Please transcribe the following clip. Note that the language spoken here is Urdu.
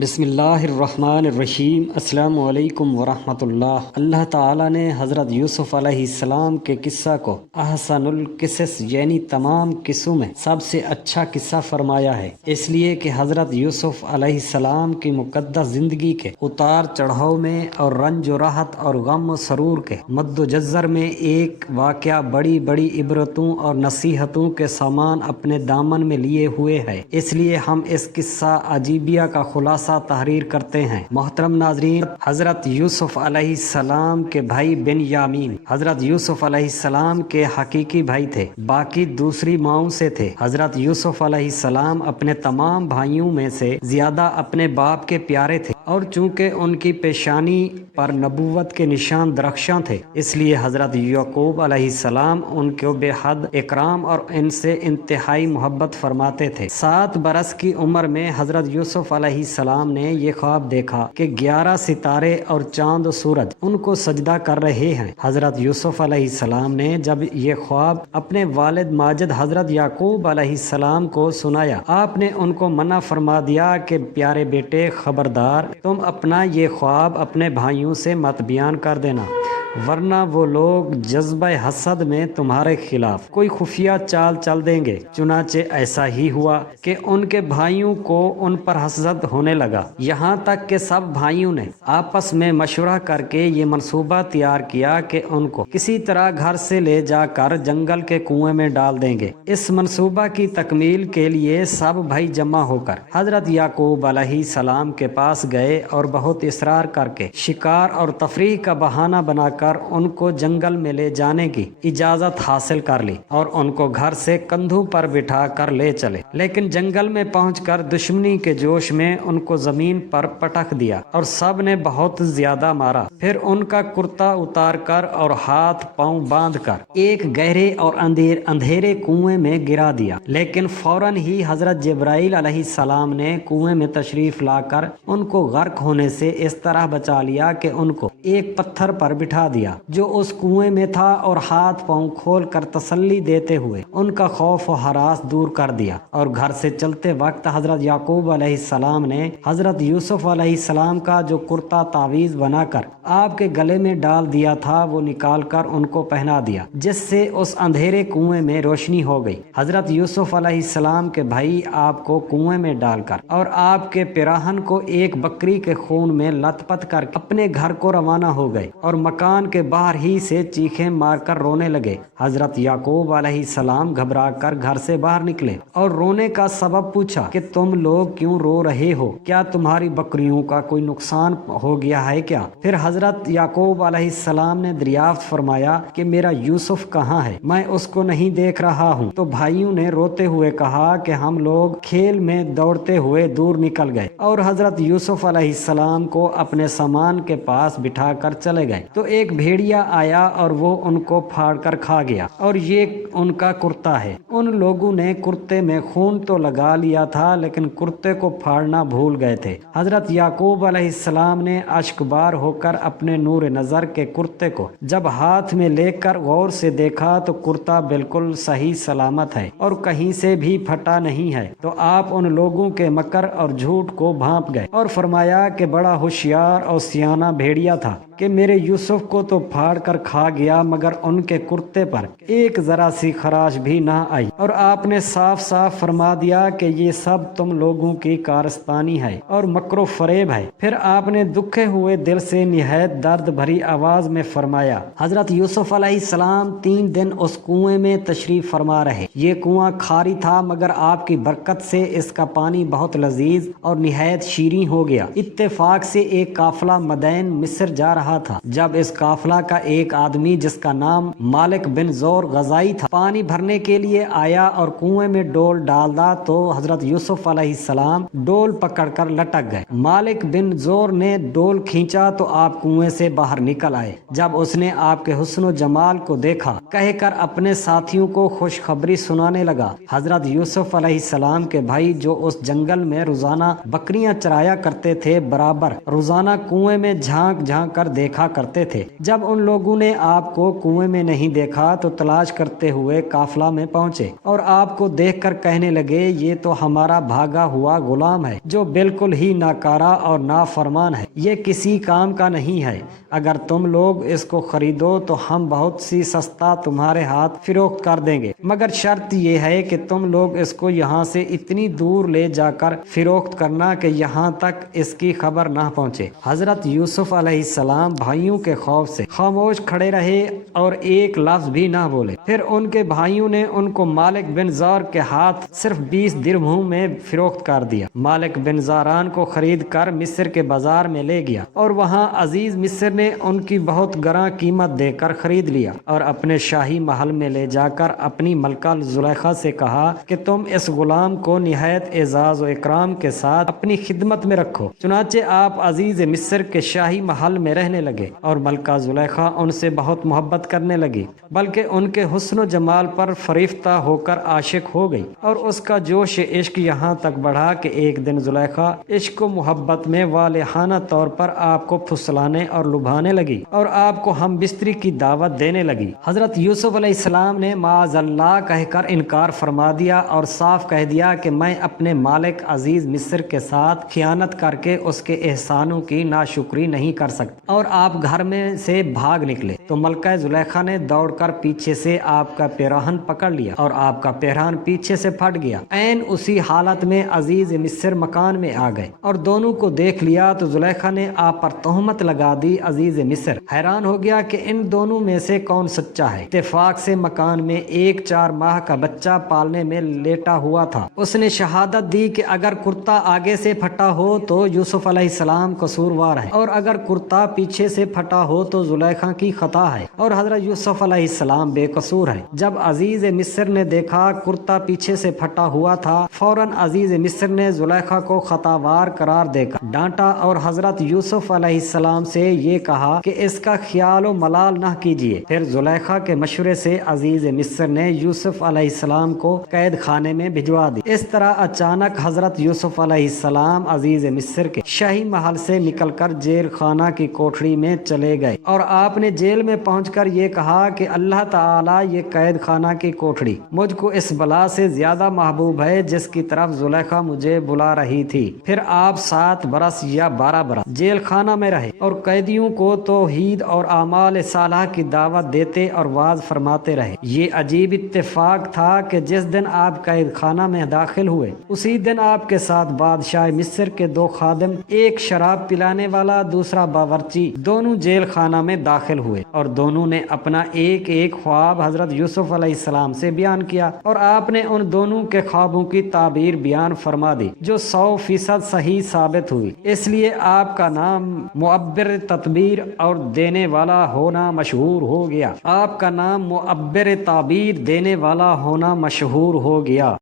بسم اللہ الرحمن الرحیم۔ السلام علیکم ورحمۃ اللہ۔ اللہ تعالیٰ نے حضرت یوسف علیہ السلام کے قصہ کو احسن القصص یعنی تمام قصوں میں سب سے اچھا قصہ فرمایا ہے، اس لیے کہ حضرت یوسف علیہ السلام کی مقدس زندگی کے اتار چڑھاؤ میں اور رنج و راحت اور غم و سرور کے مد و جزر میں ایک واقعہ بڑی بڑی عبرتوں اور نصیحتوں کے سامان اپنے دامن میں لیے ہوئے ہے، اس لیے ہم اس قصہ عجیبیہ کا خلاصہ تحریر کرتے ہیں۔ محترم ناظرین، حضرت یوسف علیہ السلام کے بھائی بن یامین حضرت یوسف علیہ السلام کے حقیقی بھائی تھے، باقی دوسری ماؤں سے تھے۔ حضرت یوسف علیہ السلام اپنے تمام بھائیوں میں سے زیادہ اپنے باپ کے پیارے تھے، اور چونکہ ان کی پیشانی پر نبوت کے نشان درخشاں تھے، اس لیے حضرت یعقوب علیہ السلام ان کو بے حد اکرام اور ان سے انتہائی محبت فرماتے تھے۔ 7 برس کی عمر میں حضرت یوسف علیہ السلام نے یہ خواب دیکھا کہ 11 ستارے اور چاند و سورج ان کو سجدہ کر رہے ہیں۔ حضرت یوسف علیہ السلام نے جب یہ خواب اپنے والد ماجد حضرت یعقوب علیہ السلام کو سنایا، آپ نے ان کو منع فرما دیا کہ پیارے بیٹے، خبردار، تم اپنا یہ خواب اپنے بھائیوں سے مت بیان کر دینا، ورنہ وہ لوگ جذبہ حسد میں تمہارے خلاف کوئی خفیہ چال چل دیں گے۔ چنانچہ ایسا ہی ہوا کہ ان کے بھائیوں کو ان پر حسد ہونے لگا، یہاں تک کہ سب بھائیوں نے آپس میں مشورہ کر کے یہ منصوبہ تیار کیا کہ ان کو کسی طرح گھر سے لے جا کر جنگل کے کنویں میں ڈال دیں گے۔ اس منصوبہ کی تکمیل کے لیے سب بھائی جمع ہو کر حضرت یعقوب علیہ السلام کے پاس گئے اور بہت اصرار کر کے شکار اور تفریح کا بہانہ بنا کر ان کو جنگل میں لے جانے کی اجازت حاصل کر لی اور ان کو گھر سے کندھوں پر بٹھا کر لے چلے، لیکن جنگل میں پہنچ کر دشمنی کے جوش میں ان کو زمین پر پٹک دیا اور سب نے بہت زیادہ مارا۔ پھر ان کا کرتا اتار کر اور ہاتھ پاؤں باندھ کر ایک گہرے اور اندھیرے کنویں میں گرا دیا، لیکن فوراً ہی حضرت جبرائیل علیہ السلام نے کنویں میں تشریف لا کر ان کو غرق ہونے سے اس طرح بچا لیا کہ ان کو ایک پتھر پر بٹھا دیا جو اس کنویں میں تھا، اور ہاتھ پاؤں کھول کر تسلی دیتے ہوئے ان کا خوف و ہراس دور کر دیا۔ اور گھر سے چلتے وقت حضرت یعقوب علیہ السلام نے حضرت یوسف علیہ السلام کا جو کرتا تعویذ بنا کر آپ کے گلے میں ڈال دیا تھا وہ نکال کر ان کو پہنا دیا، جس سے اس اندھیرے کنویں میں روشنی ہو گئی۔ حضرت یوسف علیہ السلام کے بھائی آپ کو کنویں میں ڈال کر اور آپ کے پیراہن کو ایک بکری کے خون میں لت پت کر اپنے گھر کو روانہ ہو گئے اور مکان کے باہر ہی سے چیخیں مار کر رونے لگے۔ حضرت یعقوب علیہ السلام گھبرا کر گھر سے باہر نکلے اور رونے کا سبب پوچھا کہ تم لوگ کیوں رو رہے ہو؟ کیا تمہاری بکریوں کا کوئی نقصان ہو گیا ہے کیا؟ پھر حضرت یعقوب علیہ السلام نے دریافت فرمایا کہ میرا یوسف کہاں ہے؟ میں اس کو نہیں دیکھ رہا ہوں۔ تو بھائیوں نے روتے ہوئے کہا کہ ہم لوگ کھیل میں دوڑتے ہوئے دور نکل گئے اور حضرت یوسف علیہ السلام کو اپنے سامان کے پاس بٹھا کر چلے گئے، تو ایک بھیڑیا آیا اور وہ ان کو پھاڑ کر کھا گیا، اور یہ ان کا کرتا ہے۔ ان لوگوں نے کرتے میں خون تو لگا لیا تھا لیکن کرتے کو پھاڑنا بھول گئے تھے۔ حضرت یعقوب علیہ السلام نے اشک بار ہو کر اپنے نور نظر کے کرتے کو جب ہاتھ میں لے کر غور سے دیکھا تو کرتا بالکل صحیح سلامت ہے اور کہیں سے بھی پھٹا نہیں ہے۔ تو آپ ان لوگوں کے مکر اور جھوٹ کو بھانپ گئے اور فرمایا کہ بڑا ہوشیار اور سیانہ بھیڑیا تھا کہ میرے یوسف کو تو پھاڑ کر کھا گیا مگر ان کے کرتے پر ایک ذرا سی خراش بھی نہ آئی، اور آپ نے صاف صاف فرما دیا کہ یہ سب تم لوگوں کی کارستانی ہے اور مکر و فریب ہے۔ پھر آپ نے دکھے ہوئے دل سے نہایت درد بھری آواز میں فرمایا۔ حضرت یوسف علیہ السلام 3 دن اس کنویں میں تشریف فرما رہے۔ یہ کنواں کھاری تھا مگر آپ کی برکت سے اس کا پانی بہت لذیذ اور نہایت شیریں ہو گیا۔ اتفاق سے ایک قافلہ مدین مصر جا رہا تھا، جب اس قافلہ کا ایک آدمی جس کا نام مالک بن زور غزائی تھا پانی بھرنے کے لیے آیا اور کنویں میں ڈول ڈالا، تو حضرت یوسف علیہ السلام ڈول پکڑ کر لٹک گئے۔ مالک بن زور نے ڈول کھینچا تو آپ کنویں سے باہر نکل آئے۔ جب اس نے آپ کے حسن و جمال کو دیکھا کہہ کر اپنے ساتھیوں کو خوشخبری سنانے لگا۔ حضرت یوسف علیہ السلام کے بھائی جو اس جنگل میں روزانہ بکریاں چرایا کرتے تھے برابر روزانہ کنویں میں جھانک جھانک کر دیکھا کرتے تھے، جب ان لوگوں نے آپ کو کنویں میں نہیں دیکھا تو تلاش کرتے ہوئے قافلہ میں پہنچے اور آپ کو دیکھ کر کہنے لگے یہ تو ہمارا بھاگا ہوا غلام ہے جو بالکل ہی ناکارہ اور نافرمان ہے، یہ کسی کام کا نہیں ہے، اگر تم لوگ اس کو خریدو تو ہم بہت سی سستا تمہارے ہاتھ فروخت کر دیں گے، مگر شرط یہ ہے کہ تم لوگ اس کو یہاں سے اتنی دور لے جا کر فروخت کرنا کہ یہاں تک اس کی خبر نہ پہنچے۔ حضرت یوسف علیہ السلام بھائیوں کے خوف سے خاموش کھڑے رہے اور ایک لفظ بھی نہ بولے۔ پھر ان کے بھائیوں نے ان کو مالک بن زار کے ہاتھ صرف 20 درہموں میں فروخت کر دیا۔ مالک بن زاران کو خرید کر مصر کے بازار میں لے گیا اور وہاں عزیز مصر نے ان کی بہت گراں قیمت دے کر خرید لیا اور اپنے شاہی محل میں لے جا کر اپنی ملکہ زلیخا سے کہا کہ تم اس غلام کو نہایت اعزاز و اکرام کے ساتھ اپنی خدمت میں رکھو۔ چنانچہ آپ عزیز مصر کے شاہی محل میں رہنے لگے اور ملکہ زلیخا ان سے بہت محبت کرنے لگی، بلکہ ان کے حسن و جمال پر فریفتہ ہو کر عاشق ہو گئی، اور اس کا جوش عشق یہاں تک بڑھا کہ ایک دن زلیخا عشق و محبت میں والہانہ طور پر آپ کو پھسلانے اور لبھانے لگی اور آپ کو ہم بستری کی دعوت دینے لگی۔ حضرت یوسف علیہ السلام نے معاذ اللہ کہہ کر انکار فرما دیا اور صاف کہہ دیا کہ میں اپنے مالک عزیز مصر کے ساتھ خیانت کر کے اس کے احسانوں کی ناشکری نہیں کر سکتا، اور آپ گھر میں سے بھاگ نکلے تو ملکہ زلیخا نے دوڑ کر پیچھے سے آپ کا پیراہن پکڑ لیا اور آپ کا پیراہن پیچھے سے پھٹ گیا۔ عین اسی حالت میں عزیز مصر مکان میں آ گئے اور دونوں کو دیکھ لیا تو زلیخا نے آپ پر تہمت لگا دی۔ عزیز مصر حیران ہو گیا کہ ان دونوں میں سے کون سچا ہے۔ اتفاق سے مکان میں ایک 4 ماہ کا بچہ پالنے میں لیٹا ہوا تھا۔ اس نے شہادت دی کہ اگر کرتا آگے سے پھٹا ہو تو یوسف علیہ السلام قصوروار ہے، اور اگر کرتا پیچھے سے پھٹا ہو تو زلیخا کی خطا ہے، اور حضرت یوسف علیہ السلام بے قصور ہے۔ جب عزیز مصر نے دیکھا کرتا پیچھے سے پھٹا ہوا تھا، فوراً عزیز مصر نے زلیخا کو خطاوار قرار دے کر ڈانٹا اور حضرت یوسف علیہ السلام سے یہ کہا کہ اس کا خیال و ملال نہ کیجیے۔ پھر زلیخا کے مشورے سے عزیز مصر نے یوسف علیہ السلام کو قید خانے میں بھجوا دی۔ اس طرح اچانک حضرت یوسف علیہ السلام عزیز مصر کے شاہی محل سے نکل کر جیل خانہ کی کوٹھڑی میں چلے گئے اور آپ نے جیل میں پہنچ کر یہ کہا کہ اللہ تعالیٰ یہ قید خانہ کی کوٹھڑی مجھ کو اس بلا سے زیادہ محبوب ہے جس کی طرف زلیخا مجھے بلا رہی تھی۔ پھر آپ 7 برس یا 12 برس جیل خانہ میں رہے اور قیدیوں کو توحید اور اعمال صالحہ کی دعوت دیتے اور واعظ فرماتے رہے۔ یہ عجیب اتفاق تھا کہ جس دن آپ قید خانہ میں داخل ہوئے اسی دن آپ کے ساتھ بادشاہ مصر کے 2 خادم، ایک شراب پلانے والا دوسرا باورچی، دونوں جیل خانہ میں داخل ہوئے اور دونوں نے اپنا ایک ایک خواب حضرت یوسف علیہ السلام سے بیان کیا اور آپ نے ان دونوں کے خوابوں کی تعبیر بیان فرما دی جو 100% صحیح ثابت ہوئی۔ اس لیے آپ کا نام معبر تدبیر اور دینے والا ہونا مشہور ہو گیا۔ آپ کا نام معبر تعبیر دینے والا ہونا مشہور ہو گیا۔